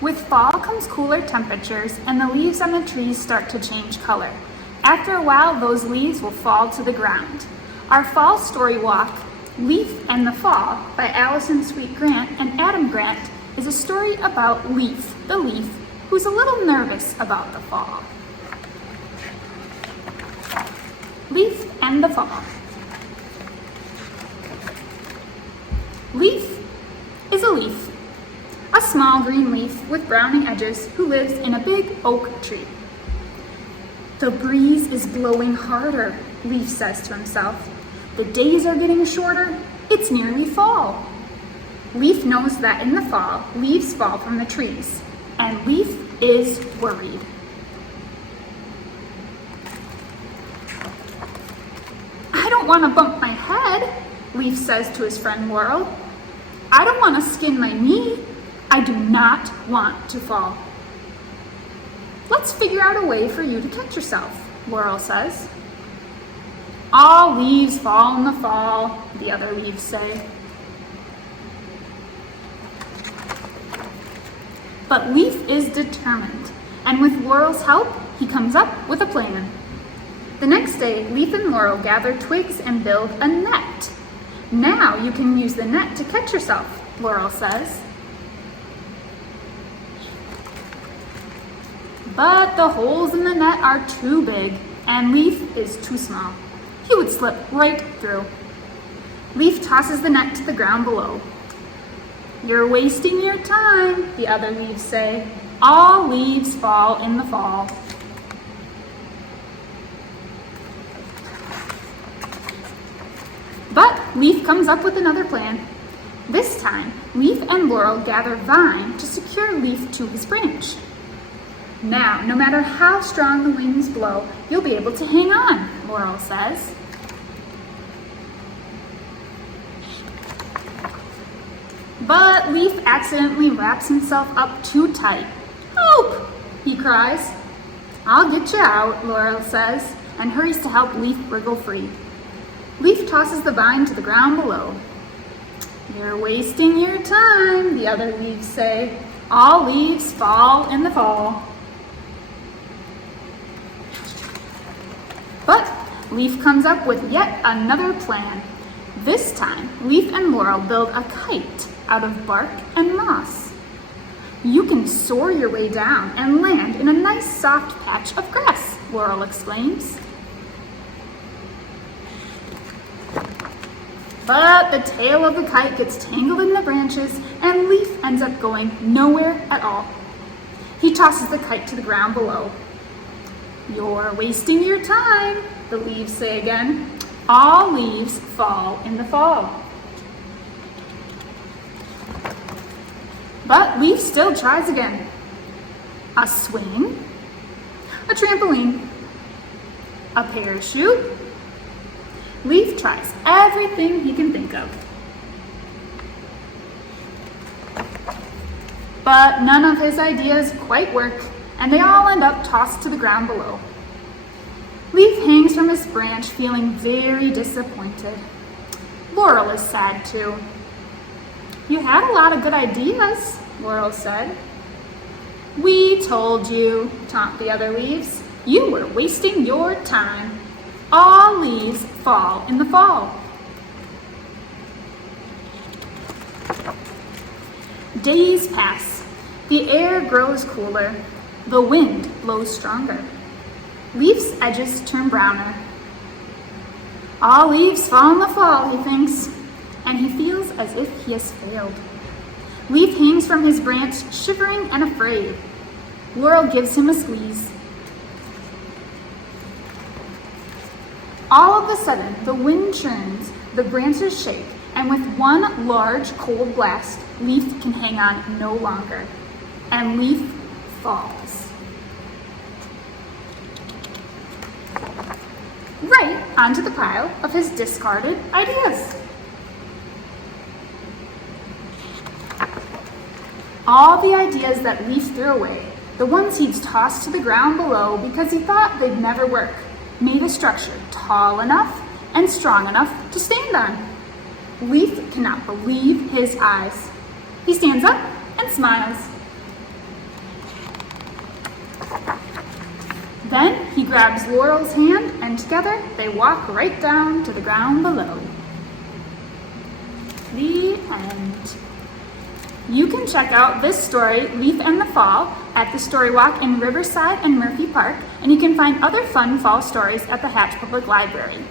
With fall comes cooler temperatures and the leaves on the trees start to change color. After a while, those leaves will fall to the ground. Our fall story walk, Leif and the Fall by Allison Sweet Grant and Adam Grant is a story about Leif, the leaf, who's a little nervous about the fall. Leif and the Fall. Leif is a leaf, a small green leaf with browning edges who lives in a big oak tree. The breeze is blowing harder, Leif says to himself. The days are getting shorter. It's nearly fall. Leif knows that in the fall, leaves fall from the trees, and Leif is worried. I don't want to bump my head, Leif says to his friend Laurel. I don't want to skin my knee. I do not want to fall. Let's figure out a way for you to catch yourself, Laurel says. All leaves fall in the fall, the other leaves say. But Leif is determined, and with Laurel's help, he comes up with a plan. The next day, Leif and Laurel gather twigs and build a net. Now you can use the net to catch yourself, Laurel says. But the holes in the net are too big, and Leif is too small. He would slip right through. Leif tosses the net to the ground below. You're wasting your time, the other leaves say. All leaves fall in the fall. But Leif comes up with another plan. This time, Leif and Laurel gather vine to secure Leif to his branch. Now, no matter how strong the winds blow, you'll be able to hang on, Laurel says. But Leif accidentally wraps himself up too tight. Help, he cries. I'll get you out, Laurel says, and hurries to help Leif wriggle free. Leif tosses the vine to the ground below. You're wasting your time, the other leaves say. All leaves fall in the fall. But Leif comes up with yet another plan. This time, Leif and Laurel build a kite out of bark and moss. You can soar your way down and land in a nice soft patch of grass, Laurel exclaims. But the tail of the kite gets tangled in the branches and Leif ends up going nowhere at all. He tosses the kite to the ground below. You're wasting your time, the leaves say again. All leaves fall in the fall. But Leif still tries again. A swing, a trampoline, a parachute. Leif tries everything he can think of. But none of his ideas quite work, and they all end up tossed to the ground below. Leif hangs from his branch feeling very disappointed. Laurel is sad too. You had a lot of good ideas, Laurel said. We told you, taunt the other leaves. You were wasting your time. All leaves fall in the fall. Days pass. The air grows cooler. The wind blows stronger. Leif's edges turn browner. All leaves fall in the fall, he thinks, and he feels as if he has failed. Leif hangs from his branch, shivering and afraid. Laurel gives him a squeeze. All of a sudden, the wind churns, the branches shake, and with one large cold blast, Leif can hang on no longer, and Leif falls. Right onto the pile of his discarded ideas. All the ideas that Leif threw away, the ones he'd tossed to the ground below because he thought they'd never work, made a structure tall enough and strong enough to stand on. Leif cannot believe his eyes. He stands up and smiles. Then he grabs Laurel's hand and together they walk right down to the ground below. The end. You can check out this story, Leif and the Fall, at the StoryWalk in Riverside and Murphy Park, and you can find other fun fall stories at the Hatch Public Library.